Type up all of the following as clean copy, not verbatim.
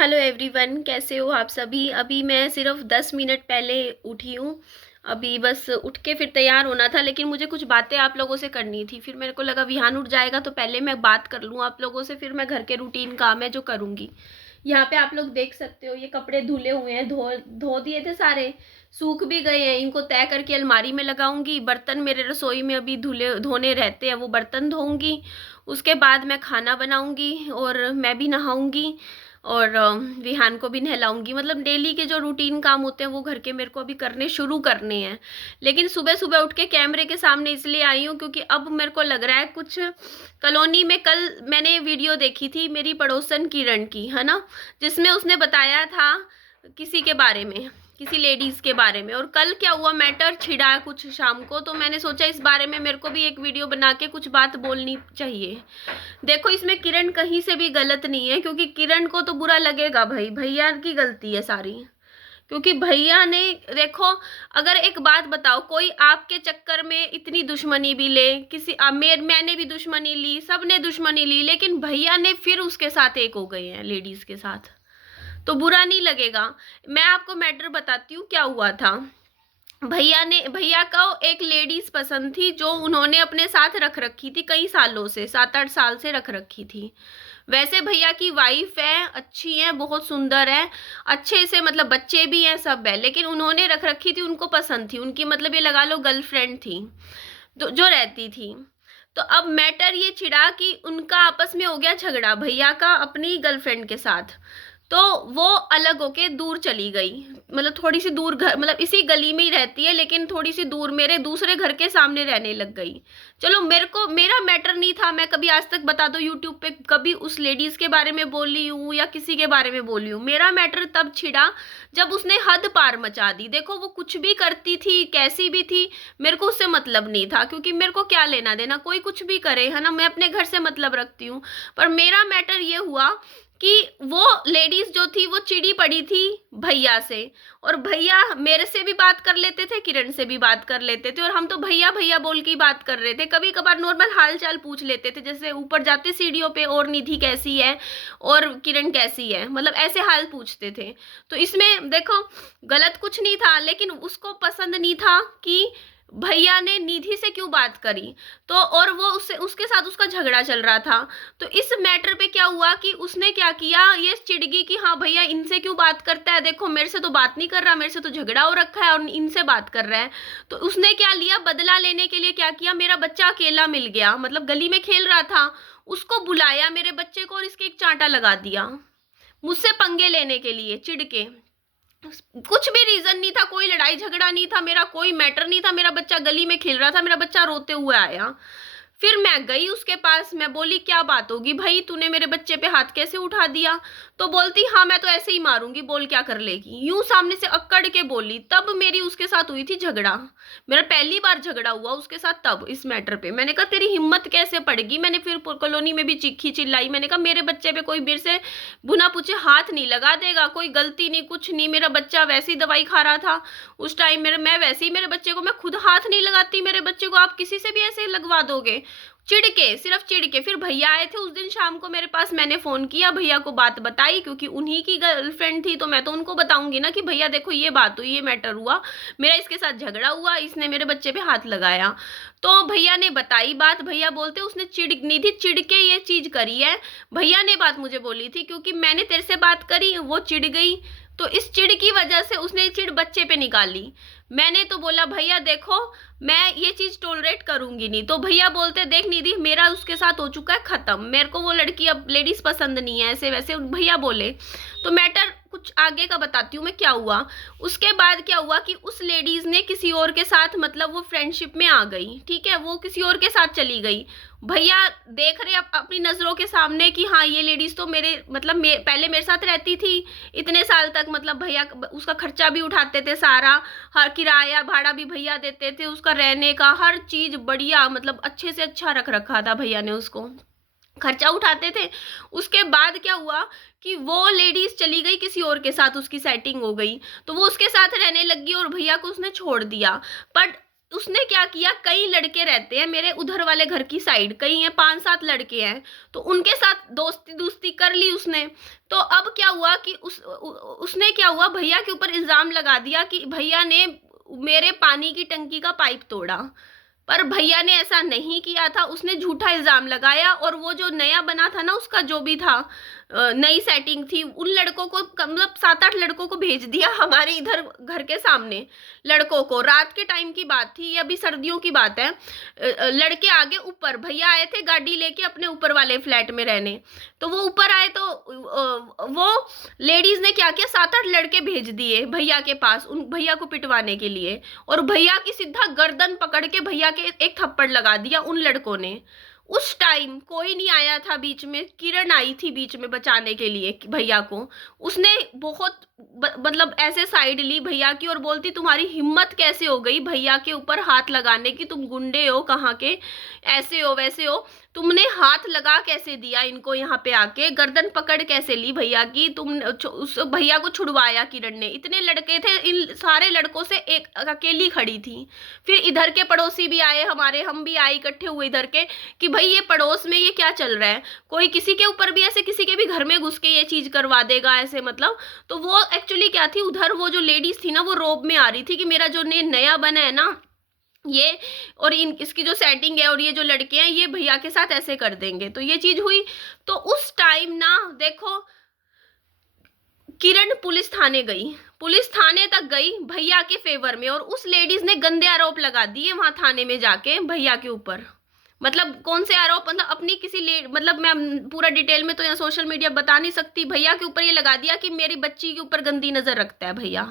Hello everyone, कैसे हो आप सभी। अभी मैं सिर्फ 10 मिनट पहले उठी हूँ। अभी बस उठ के फिर तैयार होना था, लेकिन मुझे कुछ बातें आप लोगों से करनी थी। फिर मेरे को लगा विहान उठ जाएगा तो पहले मैं बात कर लूँ आप लोगों से, फिर मैं घर के रूटीन काम है जो करूँगी। यहाँ पे आप लोग देख सकते हो, ये कपड़े धुले हुए हैं, धो धो दिए थे सारे, सूख भी गए हैं। इनको तय करके अलमारी में लगाऊंगी। बर्तन मेरे रसोई में अभी धुले धोने रहते हैं, वो बर्तन धोऊंगी। उसके बाद मैं खाना बनाऊंगी और मैं भी नहाऊंगी और विहान को भी नहलाऊंगी। मतलब डेली के जो रूटीन काम होते हैं वो घर के मेरे को अभी करने शुरू करने हैं। लेकिन सुबह सुबह उठ के कैमरे के सामने इसलिए आई हूँ क्योंकि अब मेरे को लग रहा है कुछ कॉलोनी में। कल मैंने वीडियो देखी थी मेरी पड़ोसन किरण की, है ना, जिसमें उसने बताया था किसी के बारे में, किसी लेडीज के बारे में। और कल क्या हुआ, मैटर छिड़ा कुछ शाम को, तो मैंने सोचा इस बारे में मेरे को भी एक वीडियो बना के कुछ बात बोलनी चाहिए। देखो, इसमें किरण कहीं से भी गलत नहीं है, क्योंकि किरण को तो बुरा लगेगा भाई, भैया की गलती है सारी। क्योंकि भैया ने, देखो, अगर एक बात बताओ, कोई आपके चक्कर में इतनी दुश्मनी भी ले, किसी मैंने भी दुश्मनी ली, सबने दुश्मनी ली, लेकिन भैया ने फिर उसके साथ एक हो गए हैं लेडीज के साथ, तो बुरा नहीं लगेगा। मैं आपको मैटर बताती हूँ क्या हुआ था। भैया को एक लेडीज पसंद थी जो उन्होंने अपने साथ रख रखी थी कई सालों से, 7-8 साल से रख रखी थी। वैसे भैया की वाइफ है, अच्छी है, बहुत सुंदर है, अच्छे से, मतलब बच्चे भी हैं, सब है, लेकिन उन्होंने रख रखी थी, उनको पसंद थी, उनकी मतलब ये लगा लो गर्लफ्रेंड थी, तो जो रहती थी। तो अब मैटर ये छिड़ा कि उनका आपस में हो गया झगड़ा, भैया का अपनी गर्लफ्रेंड के साथ। तो वो अलग होके दूर चली गई, मतलब थोड़ी सी दूर, घर मतलब इसी गली में ही रहती है, लेकिन थोड़ी सी दूर मेरे दूसरे घर के सामने रहने लग गई। चलो, मेरे को मेरा मैटर नहीं था, मैं कभी आज तक बता दो यूट्यूब पे कभी उस लेडीज के बारे में बोली हूँ या किसी के बारे में बोली हूँ। मेरा मैटर तब छिड़ा जब उसने हद पार मचा दी। देखो, वो कुछ भी करती थी, कैसी भी थी, मेरे को उससे मतलब नहीं था, क्योंकि मेरे को क्या लेना देना, कोई कुछ भी करे, है ना, मैं अपने घर से मतलब रखती हूँ। पर मेरा मैटर ये हुआ कि वो लेडीज जो थी वो चिड़ी पड़ी थी भैया से, और भैया मेरे से भी बात कर लेते थे, किरण से भी बात कर लेते थे, और हम तो भैया भैया बोल के ही बात कर रहे थे। कभी कभार नॉर्मल हाल चाल पूछ लेते थे, जैसे ऊपर जाते सीढ़ियों पे, और निधि कैसी है और किरण कैसी है, मतलब ऐसे हाल पूछते थे। तो इसमें देखो, गलत कुछ नहीं था, लेकिन उसको पसंद नहीं था कि भैया ने निधि से क्यों बात करी। तो और वो उससे, उसके साथ उसका झगड़ा चल रहा था। तो इस मैटर पे क्या हुआ कि उसने क्या किया, ये चिड़गी कि हाँ भैया इनसे क्यों बात करता है, देखो मेरे से तो बात नहीं कर रहा, मेरे से तो झगड़ा हो रखा है और इनसे बात कर रहा है। तो उसने क्या लिया, बदला लेने के लिए क्या किया, मेरा बच्चा अकेला मिल गया, मतलब गली में खेल रहा था, उसको बुलाया मेरे बच्चे को और इसके एक चांटा लगा दिया, मुझसे पंगे लेने के लिए चिढ़ के। कुछ भी रीजन नहीं था, कोई लड़ाई झगड़ा नहीं था, मेरा कोई मैटर नहीं था, मेरा बच्चा गली में खेल रहा था, मेरा बच्चा रोते हुए आया। फिर मैं गई उसके पास, मैं बोली क्या बात होगी भाई, तूने मेरे बच्चे पे हाथ कैसे उठा दिया। तो बोलती हाँ मैं तो ऐसे ही मारूंगी, बोल क्या कर लेगी, यूं सामने से अक्कड़ के बोली। तब मेरी उसके साथ हुई थी झगड़ा, मेरा पहली बार झगड़ा हुआ उसके साथ तब इस मैटर पे। मैंने कहा तेरी हिम्मत कैसे पड़ेगी, मैंने फिर कॉलोनी में भी चीखी चिल्लाई, मैंने कहा मेरे बच्चे पे कोई मेरे से बुना पूछे हाथ नहीं लगा देगा, कोई गलती नहीं, कुछ नहीं, मेरा बच्चा वैसी दवाई खा रहा था उस टाइम, मेरे मैं वैसे ही, मेरे बच्चे को मैं खुद हाथ नहीं लगाती, मेरे बच्चे को आप किसी से भी ऐसे लगवा दोगे। चिढ़ के, सिर्फ चिढ़ के। फिर भैया आए थे उस दिन शाम को मेरे पास, मैंने फोन किया, भैया को बात बताई, क्योंकि उन्हीं की गर्लफ्रेंड थी, तो मैं तो उनको बताऊंगी ना कि भैया देखो ये बात हुई, ये मैटर हुआ, मेरा इसके साथ झगड़ा हुआ, इसने मेरे बच्चे पे हाथ लगाया। तो भैया ने बताई बात, भैया बोलते उसने चिढ़ नहीं थी, चिढ़ के ये चीज करी है, भैया ने बात मुझे बोली थी, क्योंकि मैंने तेरे से बात करी, वो चिढ़ गई, तो इस चिढ़ की वजह से उसने चिढ़ बच्चे पे निकाली। मैंने तो बोला भैया देखो मैं ये चीज टोलरेट करूंगी नहीं। तो भैया बोलते देख निधि, मेरा उसके साथ हो चुका है खत्म, मेरे को वो लड़की अब लेडीज पसंद नहीं है, ऐसे वैसे भैया बोले। तो मैटर कुछ आगे का बताती हूँ मैं क्या हुआ। उसके बाद क्या हुआ कि उस लेडीज ने किसी और के साथ, मतलब वो फ्रेंडशिप में आ गई, ठीक है, वो किसी और के साथ चली गई। भैया देख रहे अपनी नजरों के सामने कि हाँ ये लेडीज तो मेरे, मतलब पहले मेरे साथ रहती थी इतने साल तक, मतलब भैया उसका खर्चा भी उठाते थे सारा, हर किराया भाड़ा भी भैया देते थे, उसका रहने का हर चीज बढ़िया, मतलब अच्छे से अच्छा रख रखा था भैया ने, उसको खर्चा उठाते थे। उसके बाद क्या हुआ कि वो लेडीज चली गई किसी और के साथ, उसकी सेटिंग हो गई, तो वो उसके साथ रहने लगी और भैया को उसने छोड़ दिया। बट उसने क्या किया, कई लड़के रहते हैं मेरे उधर वाले घर की साइड, कई हैं, 5-7 लड़के हैं, तो उनके साथ दोस्ती दोस्ती कर ली उसने। तो अब क्या हुआ कि उसने क्या हुआ, भैया के ऊपर इल्जाम लगा दिया कि भैया ने मेरे पानी की टंकी का पाइप तोड़ा। पर भैया ने ऐसा नहीं किया था, उसने झूठा इल्जाम लगाया, और वो जो नया बना था ना, उसका जो भी था, नई सेटिंग थी, उन लड़कों को, मतलब 7-8 लड़कों को भेज दिया हमारे इधर घर के सामने। लड़कों को, रात के टाइम की बात थी, ये अभी सर्दियों की बात है। लड़के आगे ऊपर, भैया आए थे गाड़ी लेके अपने ऊपर वाले फ्लैट में रहने, तो वो ऊपर आए, तो वो लेडीज ने क्या किया, 7-8 लड़के भेज दिए भैया के पास, उन भैया को पिटवाने के लिए, और भैया की सीधा गर्दन पकड़ के भैया के एक थप्पड़ लगा दिया उन लड़कों ने। उस टाइम कोई नहीं आया था बीच में, किरण आई थी बीच में बचाने के लिए भैया को। उसने बहुत मतलब ऐसे साइड ली भैया की, और बोलती तुम्हारी हिम्मत कैसे हो गई भैया के ऊपर हाथ लगाने की, तुम गुंडे हो कहाँ के, ऐसे हो वैसे हो, तुमने हाथ लगा कैसे दिया इनको, यहाँ पे आके गर्दन पकड़ कैसे ली भैया की, तुम उस भैया को छुड़वाया किरण ने। इतने लड़के थे, इन सारे लड़कों से एक अकेली खड़ी थी। फिर इधर के पड़ोसी भी आए हमारे, हम भी आए इकट्ठे हुए इधर के, कि भाई ये पड़ोस में ये क्या चल रहा है, कोई किसी के ऊपर भी ऐसे किसी के भी घर में घुस के ये चीज करवा देगा ऐसे, मतलब। तो वो एक्चुअली क्या थी, उधर वो जो लेडीज थी ना, वो रोब में आ रही थी कि मेरा जो नया बना है ना ये, और इन इसकी जो सेटिंग है, और ये जो लड़के हैं ये भैया के साथ ऐसे कर देंगे, तो ये चीज हुई। तो उस टाइम ना देखो, किरण पुलिस थाने गई, पुलिस थाने तक गई भैया के फेवर में, और उस लेडीज ने गंदे आरोप लगा दिए वहां थाने में जाके भैया के ऊपर। मतलब कौन से आरोप, मतलब अपनी किसी मतलब मैं पूरा डिटेल में तो यहाँ सोशल मीडिया बता नहीं सकती, भैया के ऊपर ये लगा दिया कि मेरी बच्ची के ऊपर गंदी नजर रखता है भैया,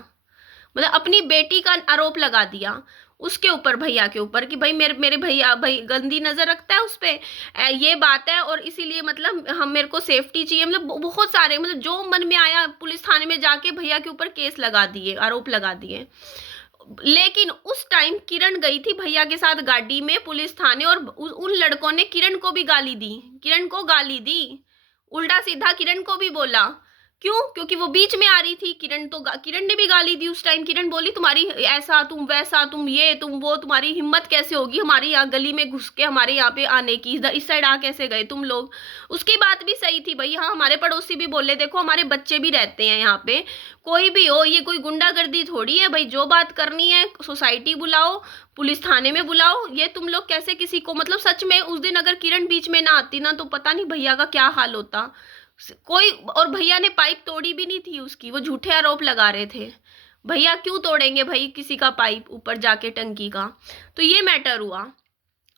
मतलब अपनी बेटी का आरोप लगा दिया उसके ऊपर, भैया के ऊपर, कि भाई मेरे मेरे भैया भाई गंदी नजर रखता है उस पे, ये बात है, और इसीलिए मतलब हम मेरे को सेफ्टी चाहिए, मतलब बहुत सारे, मतलब जो मन में आया पुलिस थाने में जाके भैया के ऊपर केस लगा दिए, आरोप लगा दिए। लेकिन उस टाइम किरण गई थी भैया के साथ गाड़ी में पुलिस थाने, और उन लड़कों ने किरण को भी गाली दी, किरण को गाली दी, उल्टा सीधा किरण को भी बोला। क्यों? क्योंकि वो बीच में आ रही थी किरण, तो किरण ने भी गाली दी उस टाइम। किरण बोली तुम्हारी ऐसा, तुम वैसा, तुम ये, तुम वो, तुम्हारी हिम्मत कैसे होगी हमारे यहाँ गली में घुस के हमारे यहाँ पे आने की, इधर इस साइड आ कैसे गए तुम लोग। उसकी बात भी सही थी भाई, हाँ हमारे पड़ोसी भी बोले देखो हमारे बच्चे भी रहते हैं यहाँ पे, कोई भी हो, ये कोई गुंडागर्दी थोड़ी है भाई, जो बात करनी है सोसाइटी बुलाओ, पुलिस थाने में बुलाओ, ये तुम लोग कैसे किसी को, मतलब सच में उस दिन अगर किरण बीच में ना आती ना, तो पता नहीं भैया का क्या हाल होता कोई। और भैया ने पाइप तोड़ी भी नहीं थी उसकी, वो झूठे आरोप लगा रहे थे। भैया क्यों तोड़ेंगे भाई किसी का पाइप ऊपर जाके टंकी का। तो ये मैटर हुआ।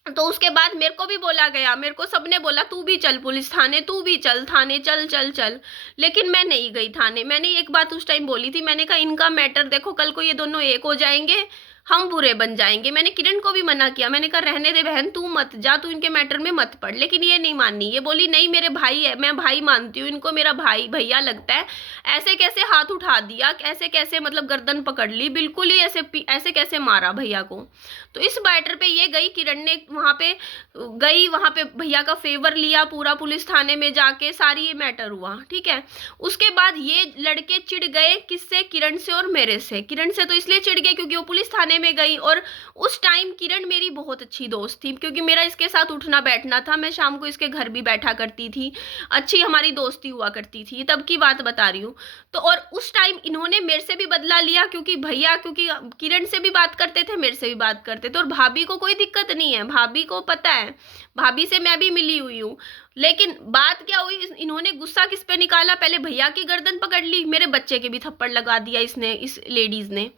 तो उसके बाद मेरे को भी बोला गया, मेरे को सबने बोला तू भी चल पुलिस थाने, तू भी चल थाने, चल चल चल। लेकिन मैं नहीं गई थाने। मैंने एक बात उस टाइम बोली थी, मैंने कहा इनका मैटर देखो, कल को ये दोनों एक हो जाएंगे, हम बुरे बन जाएंगे। मैंने किरण को भी मना किया, मैंने कहा रहने दे बहन, तू मत जा, तू इनके मैटर में मत पड़। लेकिन ये नहीं मानी, ये बोली नहीं मेरे भाई है, मैं भाई मानती हूँ इनको, मेरा भाई भैया लगता है। ऐसे कैसे हाथ उठा दिया, कैसे कैसे मतलब गर्दन पकड़ ली, बिल्कुल ही ऐसे ऐसे कैसे मारा भैया को। तो इस मैटर पे ये गई किरण ने वहां पे, गई वहां पे भैया का फेवर लिया पूरा, पुलिस थाने में जाके सारी ये मैटर हुआ, ठीक है। उसके बाद ये लड़के चिढ़ गए किससे, किरण से और मेरे से। किरण से तो इसलिए चिढ़ गए क्योंकि वो पुलिस थाने में गई, और उस टाइम किरण मेरी बहुत अच्छी दोस्त थी, क्योंकि मेरा इसके साथ उठना बैठना था, मैं शाम को इसके घर भी बैठा करती थी, अच्छी हमारी दोस्ती हुआ करती थी, तब की बात बता रही हूँ। तो और उस टाइम इन्होंने मेरे से भी बदला लिया, क्योंकि भैया, क्योंकि किरण से भी बात करते थे, मेरे से भी बात करते थे, और भाभी को कोई दिक्कत नहीं है, भाभी को पता है, भाभी से मैं भी मिली हुई हूँ। लेकिन बात क्या हुई, इन्होंने गुस्सा किस पे निकाला, पहले भैया की गर्दन पकड़ ली, मेरे बच्चे के भी थप्पड़ लगा दिया इसने, इस लेडीज ने।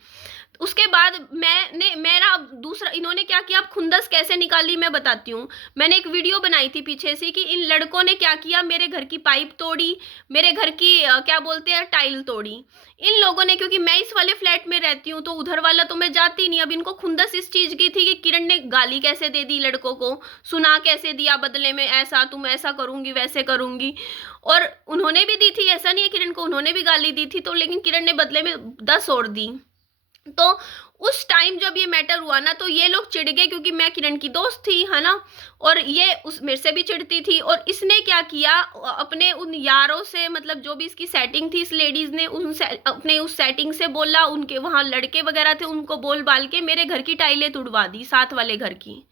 उसके बाद मैंने मेरा दूसरा, इन्होंने क्या किया, अब खुंदस कैसे निकाली मैं बताती हूँ। मैंने एक वीडियो बनाई थी पीछे से कि इन लड़कों ने क्या किया, मेरे घर की पाइप तोड़ी, मेरे घर की क्या बोलते हैं टाइल तोड़ी इन लोगों ने, क्योंकि मैं इस वाले फ्लैट में रहती हूँ, तो उधर वाला तो मैं जाती नहीं। अब इनको खुंदस इस चीज की थी कि किरण ने गाली कैसे दे दी लड़कों को, सुना कैसे दिया बदले में, ऐसा तुम ऐसा करूंगी वैसे करूंगी। और उन्होंने भी दी थी, ऐसा नहीं है किरण को उन्होंने भी गाली दी थी, तो लेकिन किरण ने बदले में 10 और दी। तो उस टाइम जब ये मैटर हुआ ना, तो ये लोग चिढ़ गए क्योंकि मैं किरण की दोस्त थी, है ना, और ये उस मेरे से भी चिढ़ती थी। और इसने क्या किया, अपने उन यारों से, मतलब जो भी इसकी सेटिंग थी, इस लेडीज ने अपने उस सेटिंग से बोला, उनके वहां लड़के वगैरह थे, उनको बोल बाल के मेरे घर की टाइलें तुड़वा दी, साथ वाले घर की।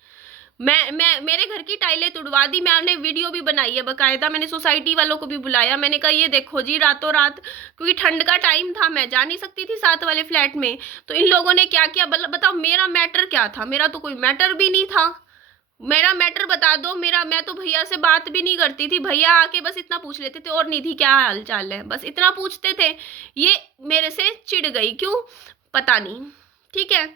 मैं मेरे घर की टाइलें तुड़वा दी। मैंने वीडियो भी बनाई है बकायदा, मैंने सोसाइटी वालों को भी बुलाया, मैंने कहा ये देखो जी, रातों रात, क्योंकि ठंड का टाइम था, मैं जा नहीं सकती थी साथ वाले फ्लैट में, तो इन लोगों ने क्या किया, बताओ मेरा मैटर क्या था, मेरा तो कोई मैटर भी नहीं था। मेरा मैटर बता दो, मेरा, मैं तो भैया से बात भी नहीं करती थी, भैया आके बस इतना पूछ लेते थे, और निधि क्या हाल चाल है, बस इतना पूछते थे। ये मेरे से चिढ़ गई, क्यों पता नहीं, ठीक है।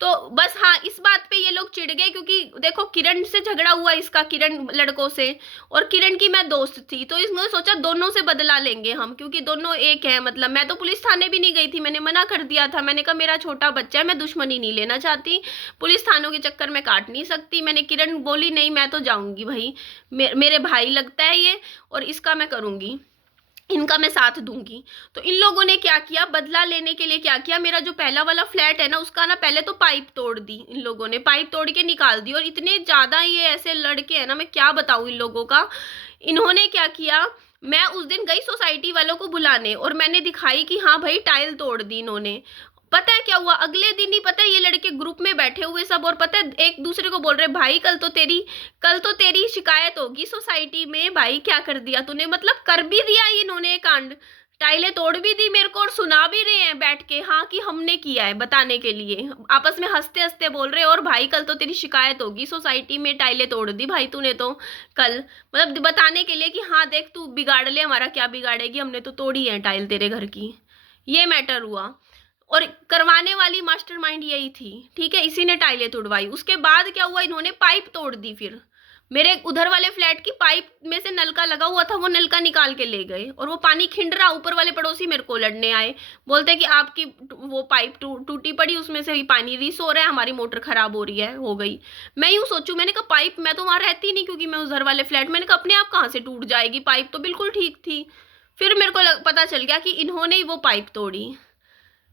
तो बस हाँ, इस बात पे ये लोग चिढ़ गए क्योंकि देखो किरण से झगड़ा हुआ इसका, किरण लड़कों से, और किरण की मैं दोस्त थी, तो इसने सोचा दोनों से बदला लेंगे हम, क्योंकि दोनों एक है। मतलब मैं तो पुलिस थाने भी नहीं गई थी, मैंने मना कर दिया था, मैंने कहा मेरा छोटा बच्चा है, मैं दुश्मनी नहीं लेना चाहती, पुलिस थानों के चक्कर में काट नहीं सकती। मैंने, किरण बोली नहीं मैं तो जाऊंगी भाई, मेरे भाई लगता है ये, और इसका मैं करूंगी, इनका मैं साथ दूंगी। तो इन लोगों ने क्या किया, बदला लेने के लिए क्या किया, मेरा जो पहला वाला फ्लैट है ना, उसका ना पहले तो पाइप तोड़ दी, इन लोगों ने पाइप तोड़ के निकाल दी। और इतने ज्यादा ये ऐसे लड़के हैं ना, मैं क्या बताऊं इन लोगों का। इन्होंने क्या किया, मैं उस दिन गई सोसाइटी वालों को बुलाने, और मैंने दिखाई कि हाँ भाई टाइल तोड़ दी इन्होंने। पता है क्या हुआ, अगले दिन ही पता है, ये लड़के ग्रुप में बैठे हुए सब, और पता है एक दूसरे को बोल रहे भाई कल तो तेरी शिकायत होगी सोसाइटी में, भाई क्या कर दिया तूने, मतलब कर भी दिया इन्होंने कांड, टाइलें तोड़ भी दी मेरे को, और सुना भी रहे हैं बैठ के, हाँ कि हमने किया है, बताने के लिए आपस में हंसते हंसते बोल रहे, और भाई कल तो तेरी शिकायत होगी सोसाइटी में, टाइलें तोड़ दी भाई तूने तो कल, मतलब बताने के लिए कि हाँ देख तू बिगाड़ ले, हमारा क्या बिगाड़ेगी, हमने तो तोड़ी है टाइल तेरे घर की। ये मैटर हुआ, और करवाने वाली मास्टरमाइंड यही थी, ठीक है, इसी ने टाइलें तोड़वाई। उसके बाद क्या हुआ, इन्होंने पाइप तोड़ दी, फिर मेरे उधर वाले फ्लैट की पाइप में से नलका लगा हुआ था, वो नलका निकाल के ले गए, और वो पानी खिंड रहा, ऊपर वाले पड़ोसी मेरे को लड़ने आए, बोलते कि आपकी वो पाइप टूटी पड़ी, उसमें से ही पानी रीस हो रहा है, हमारी मोटर खराब हो रही है, हो गई। मैं यूं सोचूं, मैंने कहा पाइप, मैं तो वहां रहती नहीं क्योंकि मैं उधर वाले फ्लैट, मैंने कहा अपने आप कहाँ से टूट जाएगी, पाइप तो बिल्कुल ठीक थी। फिर मेरे को पता चल गया कि इन्होंने ही वो पाइप तोड़ी,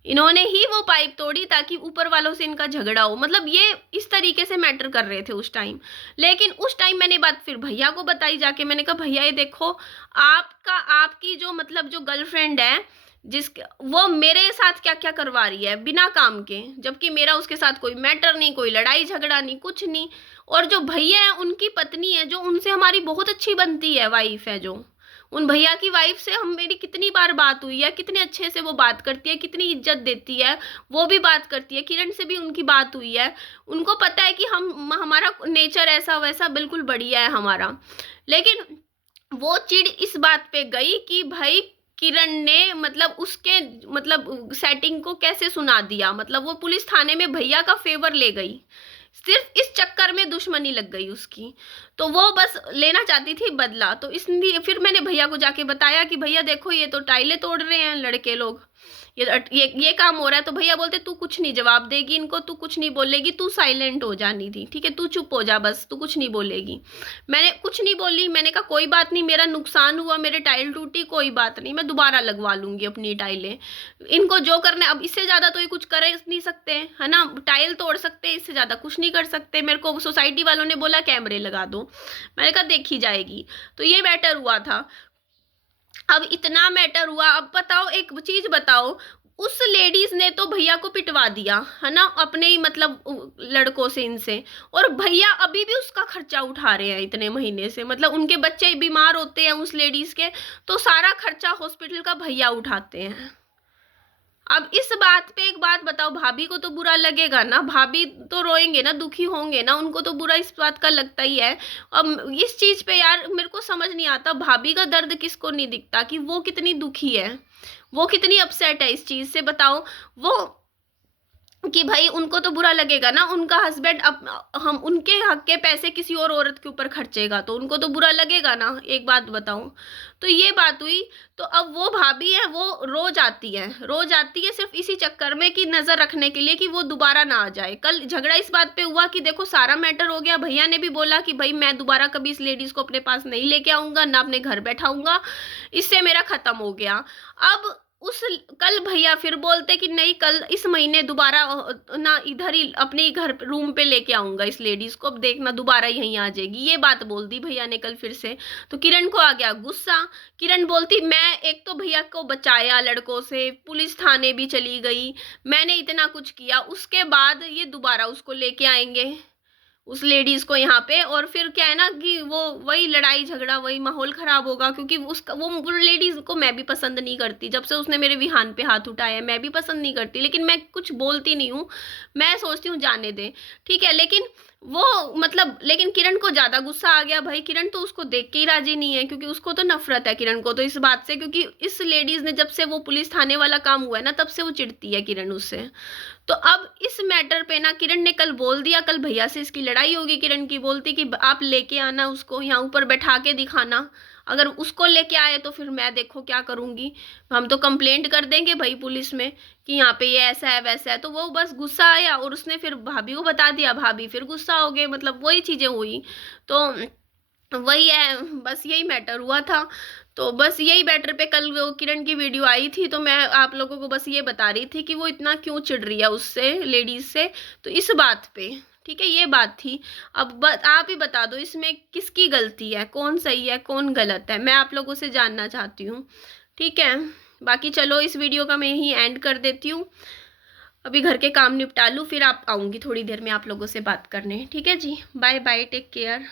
इन्होंने ही वो पाइप तोड़ी ताकि ऊपर वालों से इनका झगड़ा हो, मतलब ये इस तरीके से मैटर कर रहे थे उस टाइम। लेकिन उस टाइम मैंने बात फिर भैया को बताई जाके, मैंने कहा भैया ये देखो, आपकी जो मतलब जो गर्लफ्रेंड है, जिस वो मेरे साथ क्या क्या करवा रही है बिना काम के, जबकि मेरा उसके साथ कोई मैटर नहीं, कोई लड़ाई झगड़ा नहीं, कुछ नहीं। और जो भैया है उनकी पत्नी है, जो उनसे हमारी बहुत अच्छी बनती है, वाइफ है जो, उन भैया की वाइफ से हम मेरी कितनी बार बात हुई है, कितने अच्छे से वो बात करती है, कितनी इज्जत देती है, वो भी बात करती है, किरण से भी उनकी बात हुई है, उनको पता है कि हमारा नेचर ऐसा वैसा बिल्कुल बढ़िया है हमारा। लेकिन वो चिढ़ इस बात पे गई कि भाई किरण ने मतलब उसके मतलब सेटिंग को कैसे सुना दिया, मतलब वो पुलिस थाने में भैया का फेवर ले गई, सिर्फ इस चक्कर में दुश्मनी लग गई उसकी। तो वो बस लेना चाहती थी बदला, तो इसलिए फिर मैंने भैया को जाके बताया कि भैया देखो ये तो टाइलें तोड़ रहे हैं लड़के लोग, ये काम हो रहा है। तो भैया बोलते तू कुछ नहीं जवाब देगी इनको, तू कुछ नहीं बोलेगी, तू साइलेंट हो जानी थी, ठीक है, तू चुप हो जा बस, तू कुछ नहीं बोलेगी। मैंने कुछ नहीं बोली, मैंने कहा कोई बात नहीं, मेरा नुकसान हुआ, मेरे टाइल टूटी, कोई बात नहीं, मैं दोबारा लगवा लूंगी अपनी टाइलें, इनको जो करना है। अब इससे ज्यादा तो ये कुछ कर नहीं सकते, है ना, टाइल तोड़ सकते हैं, इससे ज्यादा कुछ नहीं कर सकते। मेरे को सोसाइटी वालों ने बोला कैमरे लगा दो, मैंने कहा देखी जाएगी। तो ये मैटर हुआ था। अब इतना मैटर हुआ, अब बताओ एक चीज बताओ, उस लेडीज ने तो भैया को पिटवा दिया, है ना, अपने ही मतलब लड़कों से, इनसे, और भैया अभी भी उसका खर्चा उठा रहे हैं इतने महीने से, मतलब उनके बच्चे बीमार होते हैं उस लेडीज के, तो सारा खर्चा हॉस्पिटल का भैया उठाते हैं। अब इस बात पे एक बात बताओ, भाभी को तो बुरा लगेगा ना, भाभी तो रोएंगे ना, दुखी होंगे ना, उनको तो बुरा इस बात का लगता ही है। अब इस चीज पे यार मेरे को समझ नहीं आता, भाभी का दर्द किसको नहीं दिखता कि वो कितनी दुखी है, वो कितनी अपसेट है इस चीज से, बताओ। वो कि भाई उनको तो बुरा लगेगा ना, उनका हस्बैंड अब हम उनके हक के पैसे किसी और औरत के ऊपर खर्चेगा, तो उनको तो बुरा लगेगा ना, एक बात बताऊं। तो ये बात हुई। तो अब वो भाभी है, वो रोज आती है सिर्फ इसी चक्कर में कि नजर रखने के लिए कि वो दोबारा ना आ जाए। कल झगड़ा इस बात पे हुआ कि देखो सारा मैटर हो गया, भैया ने भी बोला कि भाई मैं दोबारा कभी इस लेडीज को अपने पास नहीं लेके आऊंगा, ना अपने घर बैठाऊंगा, इससे मेरा खत्म हो गया। अब उस कल भैया फिर बोलते कि नहीं, कल इस महीने दोबारा ना इधर ही अपने ही घर रूम पे लेके आऊंगा इस लेडीज को, अब देखना दोबारा यहीं आ जाएगी, ये बात बोल दी भैया ने कल फिर से। तो किरण को आ गया गुस्सा। किरण बोलती मैं एक तो भैया को बचाया लड़कों से, पुलिस थाने भी चली गई, मैंने इतना कुछ किया, उसके बाद ये दोबारा उसको लेके आएंगे उस लेडीज को यहाँ पे, और फिर क्या है ना कि वो वही लड़ाई झगड़ा, वही माहौल खराब होगा, क्योंकि उसका वो लेडीज को मैं भी पसंद नहीं करती, जब से उसने मेरे विहान पे हाथ उठाया है मैं भी पसंद नहीं करती, लेकिन मैं कुछ बोलती नहीं हूँ, मैं सोचती हूँ जाने दे, ठीक है। लेकिन वो मतलब, लेकिन किरण को ज्यादा गुस्सा आ गया भाई, किरण तो उसको देख के ही राजी नहीं है, क्योंकि उसको तो नफरत है किरण को तो इस बात से, क्योंकि इस लेडीज ने जब से वो पुलिस थाने वाला काम हुआ है ना, तब से वो चिढ़ती है किरण उससे। तो अब इस मैटर पे ना किरण ने कल बोल दिया, कल भैया से इसकी लड़ाई होगी, किरण की बोलती कि आप लेके आना उसको यहाँ ऊपर बैठा के दिखाना, अगर उसको लेके आए तो फिर मैं देखो क्या करूंगी, हम तो कंप्लेंट कर देंगे भाई पुलिस में कि यहाँ पे ये ऐसा है वैसा है। तो वो बस गुस्सा आया और उसने फिर भाभी को बता दिया, भाभी फिर गुस्सा हो गए, मतलब वही चीजें हुई। तो वही है, बस यही मैटर हुआ था। तो बस यही मैटर पे कल वो किरण की वीडियो आई थी, तो मैं आप लोगों को बस ये बता रही थी कि वो इतना क्यों चिढ़ रही है उससे, लेडीज से, तो इस बात पे, ठीक है, ये बात थी। अब आप ही बता दो इसमें किसकी गलती है, कौन सही है कौन गलत है, मैं आप लोगों से जानना चाहती हूँ, ठीक है। बाकी चलो इस वीडियो का मैं यहीं एंड कर देती हूँ, अभी घर के काम निपटा लूँ, फिर आप आऊँगी थोड़ी देर में आप लोगों से बात करने, ठीक है जी, बाय बाय, टेक केयर।